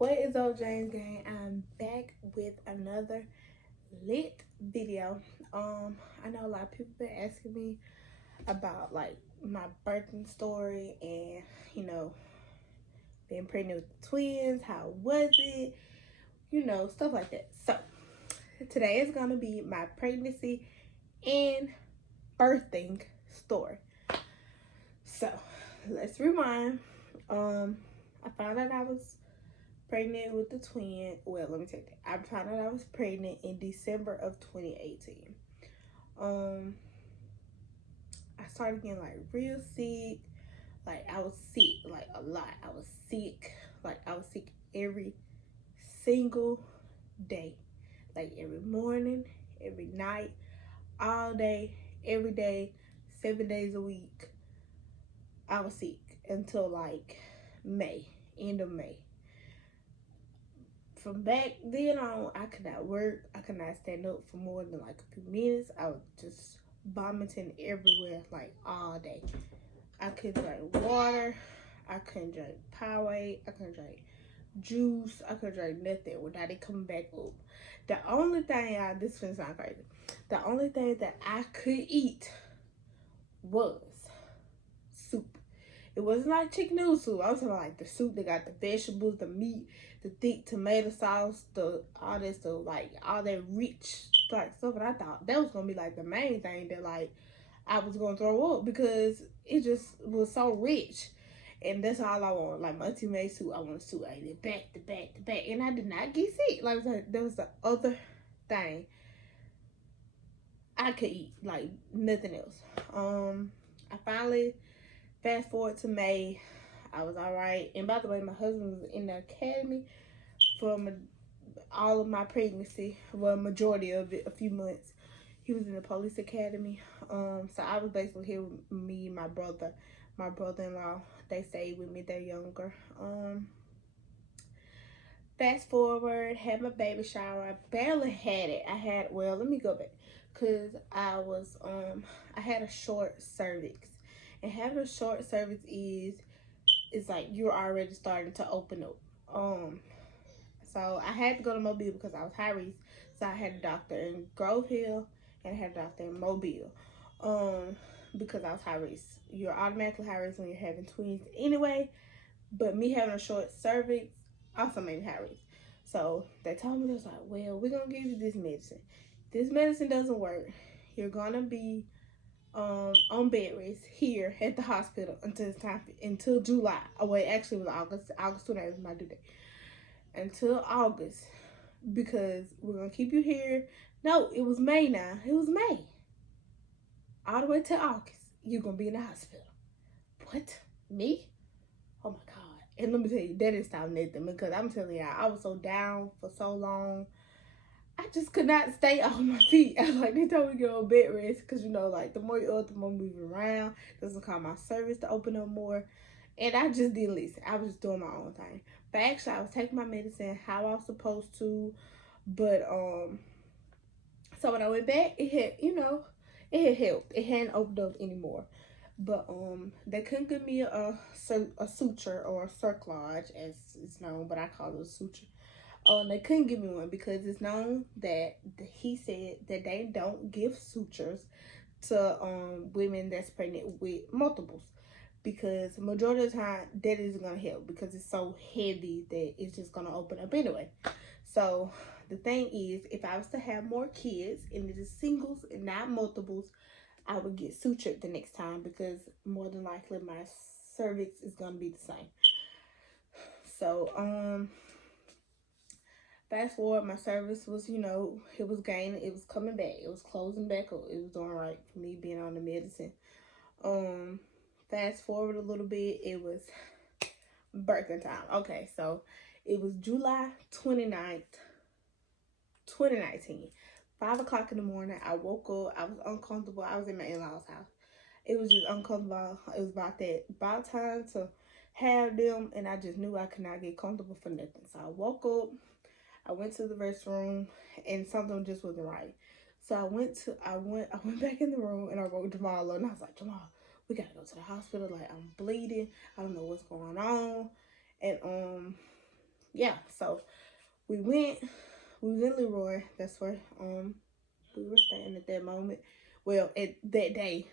What is up, James Gang? I'm back with another lit video. I know a lot of people been asking me about like my birthing story and being pregnant with the twins. How was it? Stuff like that. So today is gonna be my pregnancy and birthing story. So let's rewind. I found out I was pregnant with the twin. Well, let me take that. I found out I was pregnant in December of 2018. I started getting like real sick. Like I was sick like a lot. I was sick. Like I was sick every single day. Like every morning, every night, all day, every day, 7 days a week. I was sick until like May, end of May. From back then on, I could not work. I could not stand up for more than like a few minutes. I was just vomiting everywhere, like all day. I couldn't drink water. I couldn't drink Powerade. I couldn't drink juice. I couldn't drink nothing without it coming back up. The only thing, this is not crazy. The only thing that I could eat was soup. It wasn't like chicken noodle soup. I was talking like the soup that got the vegetables, the meat, the thick tomato sauce, all that stuff, like all that rich like stuff. And I thought that was gonna be like the main thing that like I was gonna throw up because it just was so rich. And that's all I want. Like my auntie made soup, I want soup. I ate it back to back to back, and I did not get sick. Like that was the other thing I could eat, like nothing else. I finally fast forward to May. I was all right. And by the way, my husband was in the academy for all of my pregnancy. Well, majority of it, a few months. He was in the police academy. So I was basically here with me, my brother-in-law. They stayed with me. They're younger. Fast forward, had my baby shower. I barely had it. Let me go back. Cause I had a short cervix. And having a short cervix is like you're already starting to open up. So I had to go to Mobile because I was high risk. So I had a doctor in Grove Hill and I had a doctor in Mobile. Because I was high risk. You're automatically high risk when you're having twins anyway. But me having a short cervix also made me high risk. So they told me, they was like, well, we're gonna give you this medicine. This medicine doesn't work. You're gonna be on bed rest here at the hospital until July. Oh wait, actually it was August. August 29th was my due date. Until August, because we're gonna keep you here. No, it was May now. It was May. All the way to August, you're gonna be in the hospital. What? Me? Oh my God. And let me tell you, that didn't stop nothing because I'm telling y'all, I was so down for so long. I just could not stay on my feet. I was like, they told me to go on bed rest because, like, the more you up, the more moving around. Doesn't call my service to open up more. And I just didn't listen. I was just doing my own thing. But actually, I was taking my medicine how I was supposed to. But, so when I went back, it had helped. It hadn't opened up anymore. But, they couldn't give me a suture or a cerclage, as it's known, but I call it a suture. They couldn't give me one because it's known that he said that they don't give sutures to women that's pregnant with multiples, because majority of the time that isn't gonna help because it's so heavy that it's just gonna open up anyway. So the thing is, if I was to have more kids and it is singles and not multiples, I would get sutured the next time because more than likely my cervix is gonna be the same. So fast forward, my cervix was, it was gaining, it was coming back, it was closing back up, it was doing right for me being on the medicine. Fast forward a little bit, it was birthing time. Okay, so it was July 29th, 2019. 5 o'clock in the morning, I woke up, I was uncomfortable. I was in my in-laws' house. It was just uncomfortable. It was about time to have them, and I just knew I could not get comfortable for nothing. So I woke up, I went to the restroom, and something just wasn't right. So I went back in the room, and I woke Jamal up, and I was like, Jamal, we gotta go to the hospital. Like, I'm bleeding. I don't know what's going on. And yeah, so we was in Leroy. That's where we were staying at that moment. Well, at that day,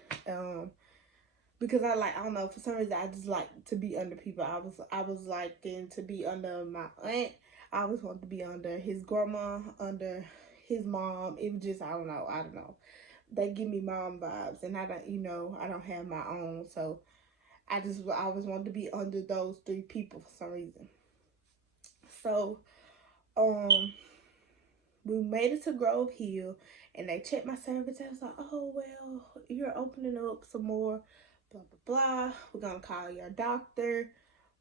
because I don't know, for some reason I just like to be under people. I was liking to be under my aunt. I always wanted to be under his grandma, under his mom. It was just I don't know. They give me mom vibes, and I don't have my own, so I always wanted to be under those three people for some reason. So we made it to Grove Hill, and they checked my cervix. I was like, oh, well, you're opening up some more, blah, blah, blah. We're going to call your doctor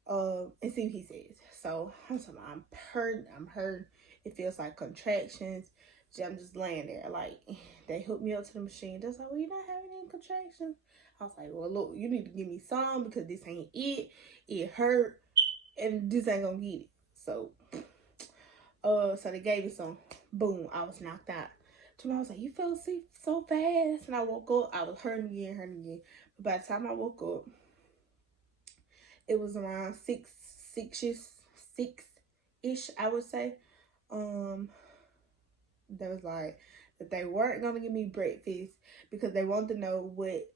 and see what he says. So I'm hurting. It feels like contractions. I'm just laying there. Like, they hooked me up to the machine. They're like, well, you're not having any contractions. I was like, well, look, you need to give me some because this ain't it. It hurt, and this ain't going to get it. So they gave me some. Boom, I was knocked out. Jamal was like, you fell asleep so fast. And I woke up, I was hurting again. But by the time I woke up, it was around six-ish, I would say. There was like, that they weren't going to give me breakfast because they wanted to know what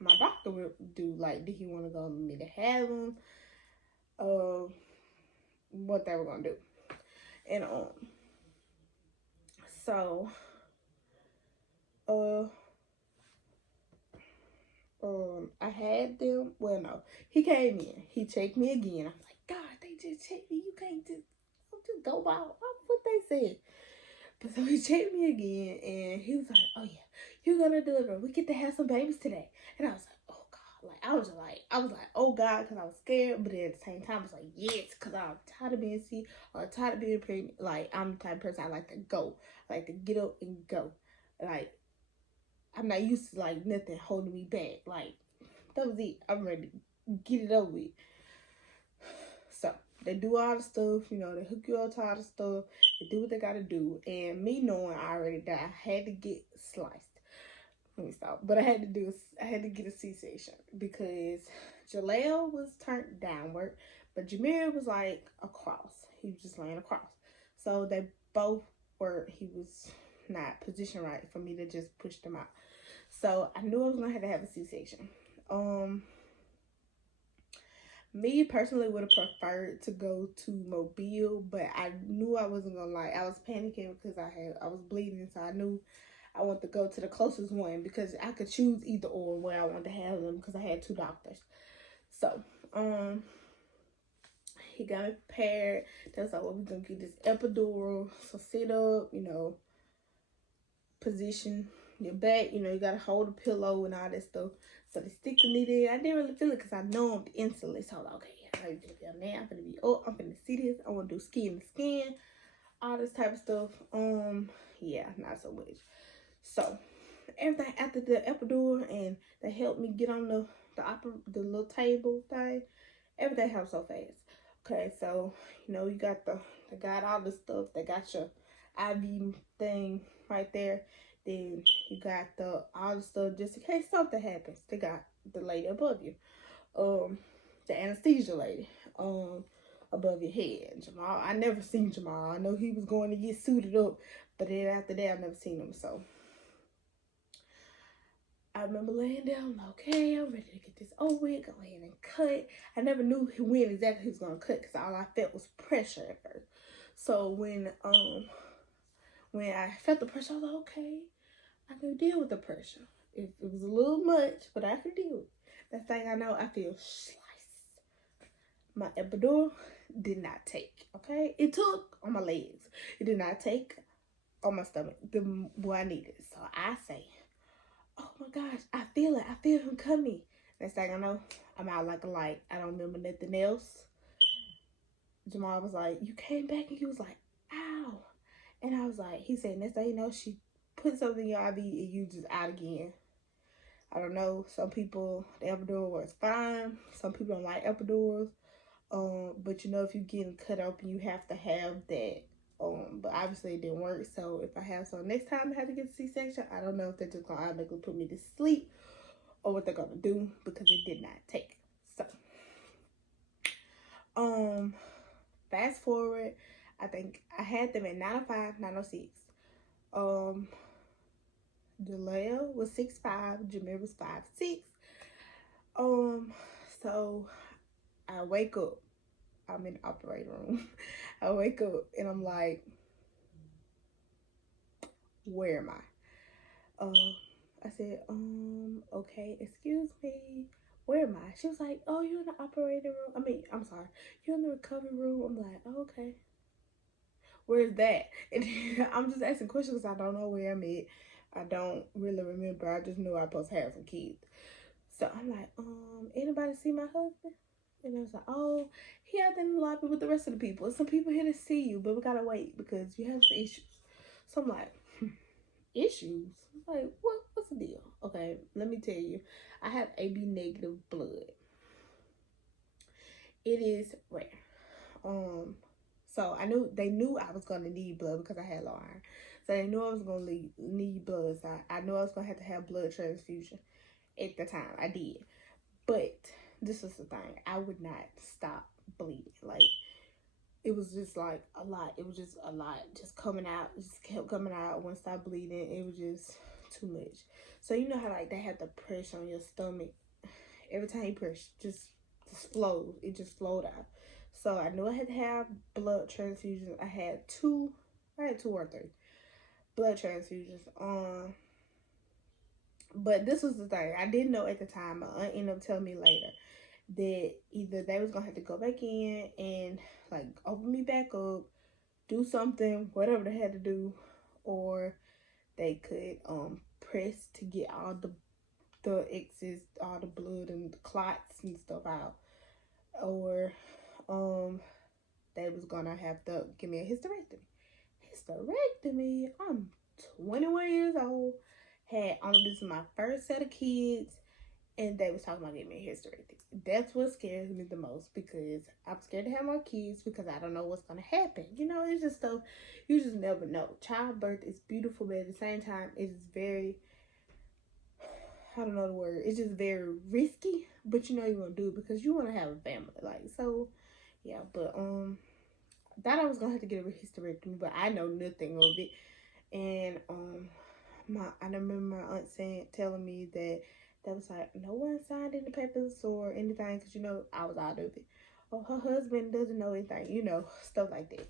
my doctor would do. Like, did he want to go with me to have him? What they were going to do. And so I had them. Well, no, he came in. He checked me again. I'm like, God, they just checked me. You can't just go by what they said. But so he checked me again, and he was like, oh yeah, you're gonna deliver. We get to have some babies today. And I was like, oh God, like I was like, oh God, because I was scared, but at the same time, I was like, yes, because I'm tired of being sick. I'm tired of being pregnant. Like, I'm the type of person I like to go. I like to get up and go. Like, I'm not used to like nothing holding me back. Like, that was it. I'm ready to get it over with. So they do all the stuff, they hook you up to all the stuff. They do what they gotta do. And me knowing already that I had to get sliced. Let me stop. But I had to get a C-section because Jaleel was turned downward, but Jameer was like across. He was just laying across. So they both he was not positioned right for me to just push them out. So I knew I was gonna have to have a C-section. Me personally would have preferred to go to Mobile, but I knew I wasn't gonna I was panicking because I was bleeding, so I knew I wanted to go to the closest one because I could choose either or where I wanted to have them because I had 2 doctors. So he got me prepared. They was like, well, we're gonna get this epidural. So sit up, position your back, you gotta hold a pillow and all that stuff. So they stick the needle in. I didn't really feel it because I numbed instantly. So I was like, okay, I'm gonna feel now. I'm gonna be I'm gonna see this. I wanna do skin to skin, all this type of stuff. Yeah, not so much. So everything after the epidural, and they helped me get on the little table thing. Everything happened so fast. Okay, so you got they got all the stuff. They got your IV thing right there. Then you got all the stuff just in case something happens. They got the lady above you, the anesthesia lady, above your head. Jamal, I never seen Jamal. I know he was going to get suited up, but then after that, I never seen him. So I remember laying down, okay, I'm ready to get this over with. Go ahead and cut. I never knew when exactly he was gonna cut because all I felt was pressure at first. So when I felt the pressure, I was like, okay, I can deal with the pressure. It was a little much, but I can deal with it. That thing I know, I feel sliced. My epidural did not take, okay? It took on my legs. It did not take on my stomach, what I needed. So I say, oh my gosh, I feel it. I feel him coming. Next thing I know, I'm out like a light. I don't remember nothing else. Jamal was like, you came back, and he was like, ow. And I was like, he said, next thing you know, she put something in your IV and you just out again. I don't know. Some people, the epidural works fine. Some people don't like epidurals. But if you're getting cut open, you have to have that. But obviously it didn't work. So if I have some next time I have to get a C-section, I don't know if they're just gonna automatically put me to sleep or what they're gonna do because it did not take. So fast forward, I think I had them at 905, 906. Jalea was 6'5", Jameer was 5'6". So I wake up. I'm in the operating room. I wake up and I'm like, where am I? I said, okay, excuse me, where am I? She was like, oh, you're in the operating room. I'm sorry, you're in the recovery room. I'm like, oh, okay. Where's that? And I'm just asking questions because I don't know where I'm at. I don't really remember. I just knew I was supposed to have some kids. So I'm like, anybody see my husband? And I was like, oh, he out there in the lobby with the rest of the people. Some people here to see you, but we gotta wait because you have some issues. So I'm like, issues? I'm like, what's the deal? Okay, let me tell you. I have AB negative blood. It is rare. So they knew I was gonna need blood because I had low iron. So they knew I was gonna need blood. So I knew I was gonna have to have blood transfusion. At the time, I did. But this was the thing. I would not stop bleeding. Like, it was just like a lot. It was just a lot. Just coming out. Just kept coming out. I wouldn't stop bleeding. It was just too much. So you know how like they have the pressure on your stomach. Every time you push, just flows. It just flowed out. So I knew I had to have blood transfusions. I had two or three blood transfusions. But this was the thing. I didn't know at the time. My aunt ended up telling me later that either they was going to have to go back in and, like, open me back up, do something, whatever they had to do, or they could press to get all the excess, all the blood and the clots and stuff out. Or they was going to have to give me a hysterectomy. Hysterectomy? I'm 21 years old. This is my first set of kids, and they was talking about getting me a hysterectomy. That's what scares me the most because I'm scared to have more kids because I don't know what's gonna happen. You know, it's just stuff you just never know. Childbirth is beautiful, but at the same time, it's very, I don't know the word. It's just very risky, but you know you're gonna do it because you want to have a family. Like, so, yeah. But I thought I was gonna have to get a hysterectomy, but I know nothing of it, and I remember my aunt telling me that was like, no one signed any papers or anything because, you know, I was out of it. Or her husband doesn't know anything, you know, stuff like that.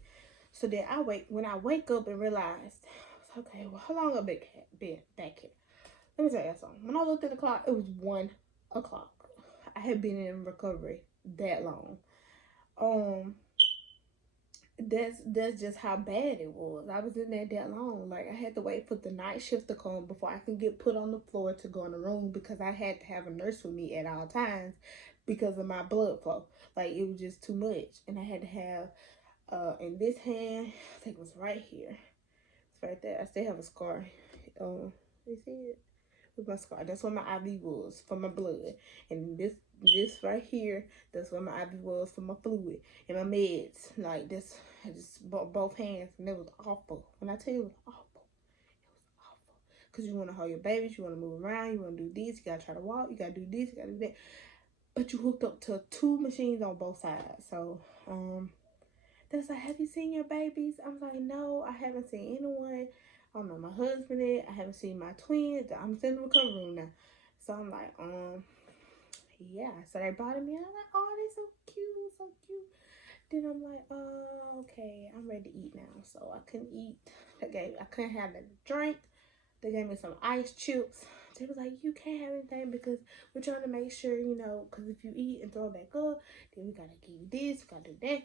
So then when I wake up and realized, I was like, okay, well, how long have I been back here? Let me tell you something. When I looked at the clock, it was 1 o'clock. I had been in recovery that long. That's just how bad it was. I was in there that long. Like, I had to wait for the night shift to come before I could get put on the floor to go in the room because I had to have a nurse with me at all times because of my blood flow. Like, it was just too much. And I had to have, in this hand, I think it was right here. It's right there. I still have a scar. You see it? With my scar. That's where my IV was for my blood. And this right here, that's where my IV was for my fluid and my meds. Like this, I just bought both hands, and it was awful. When I tell you it was awful, it was awful. Cause you want to hold your babies, you want to move around, you want to do this, you gotta try to walk, you gotta do this, you gotta do that. But you hooked up to 2 machines on both sides. So they was like, have you seen your babies? I was like, no, I haven't seen anyone. I don't know my husband yet. I haven't seen my twins. I'm in the recovery room now. So I'm like, yeah. So they brought me in. I'm like, oh, they're so cute, so cute. Then I'm like, oh, okay, I'm ready to eat now. So I couldn't eat. I couldn't have a drink. They gave me some ice chips. They was like, you can't have anything because we're trying to make sure, you know, because if you eat and throw it back up, then we gotta give you this, we gotta do that.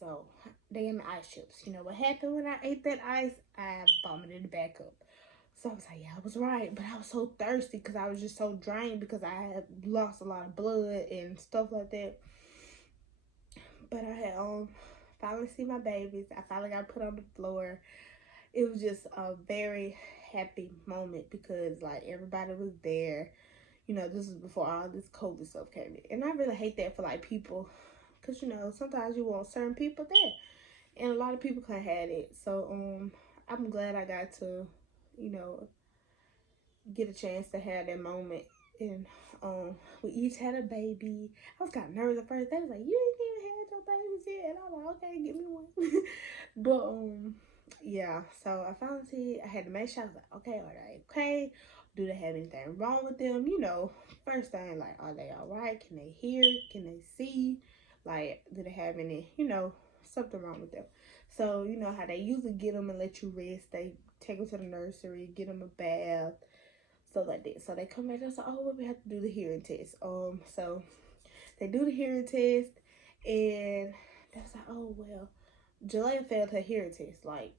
So they gave me ice chips. You know what happened when I ate that ice? I vomited it back up. So I was like, yeah, I was right. But I was so thirsty because I was just so drained because I had lost a lot of blood and stuff like that. But I had finally seen my babies. I finally got put on the floor. It was just a very happy moment because like everybody was there. You know, this is before all this COVID stuff came in. And I really hate that for like people because, you know, sometimes you want certain people there. And a lot of people can't have it. So I'm glad I got to, you know, get a chance to have that moment. And we each had a baby. I was kind of nervous at first. They was like, you ain't even had your babies yet. And I was like, okay, give me But yeah, so I finally see I had to make sure. I was like, okay, are they okay? Do they have anything wrong with them? You know, first thing, like, are they all right? Can they hear? Can they see? Like, do they have any, you know, something wrong with them? So, you know how they usually get them and let you rest. They take them to the nursery, get them a bath, stuff like that. So they come back and say, oh, well, we have to do the hearing test. So they do the hearing test, and they was like, oh, well, Jalea failed her hearing test. Like,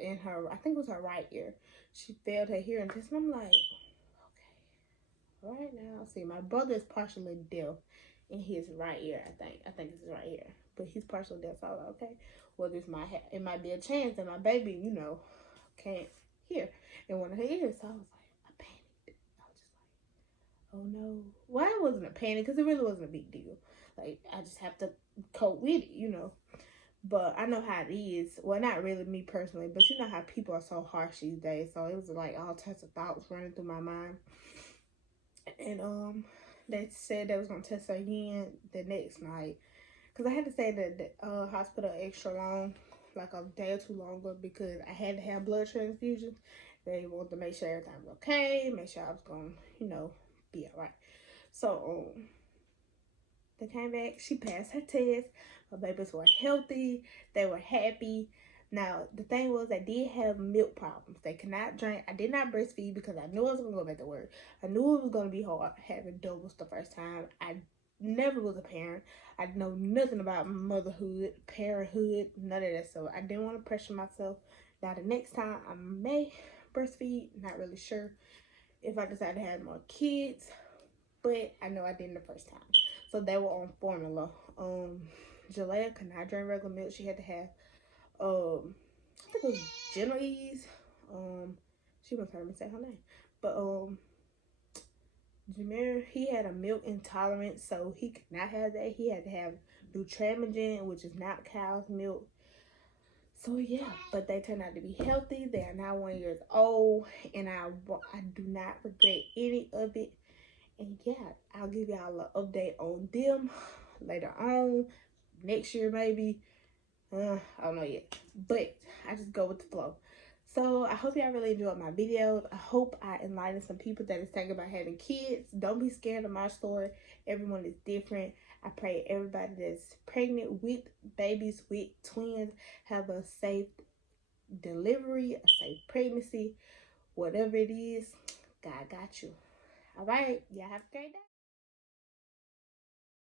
in her, I think it was her right ear. She failed her hearing test. And I'm like, okay, right now, see, my brother is partially deaf in his right ear. I think it's his right ear, but he's partially deaf. So I was like, okay, well, it might be a chance that my baby, you know, can't hear in one of her ears. So I was like, I panicked. I was just like, oh no. Well, it wasn't a panic because it really wasn't a big deal. Like, I just have to cope with it, you know. But I know how it is. Well, not really me personally, but you know how people are so harsh these days. So it was like all types of thoughts running through my mind. And they said they was gonna test her again the next night, cause I had to stay at the hospital extra long, like a day or two longer, because I had to have blood transfusions. They wanted to make sure everything was okay, make sure I was gonna, you know, be alright. So they came back. She passed her test. My babies were healthy. They were happy. Now, the thing was, they did have milk problems. They could not drink. I did not breastfeed because I knew I was going to go back to work. I knew it was going to be hard having doubles the first time. I never was a parent. I know nothing about motherhood, parenthood, none of that stuff. I didn't want to pressure myself. Now, the next time I may breastfeed, not really sure if I decide to have more kids, but I know I didn't the first time. So they were on formula. Jalea could not drink regular milk. She had to have, I think it was Genoese. She must heard me say her name. But Jameer, he had a milk intolerance, so he could not have that. He had to have Nutramigen, which is not cow's milk. So yeah, but they turned out to be healthy. They are now 1 year old, and I do not regret any of it. And yeah, I'll give y'all an update on them later on, next year maybe. I don't know yet, but I just go with the flow. So I hope y'all really enjoyed my videos. I hope I enlightened some people that is thinking about having kids. Don't be scared of my story. Everyone is different. I pray everybody that's pregnant with babies, with twins, have a safe delivery, a safe pregnancy, whatever it is. God got you. All right, y'all have a great day.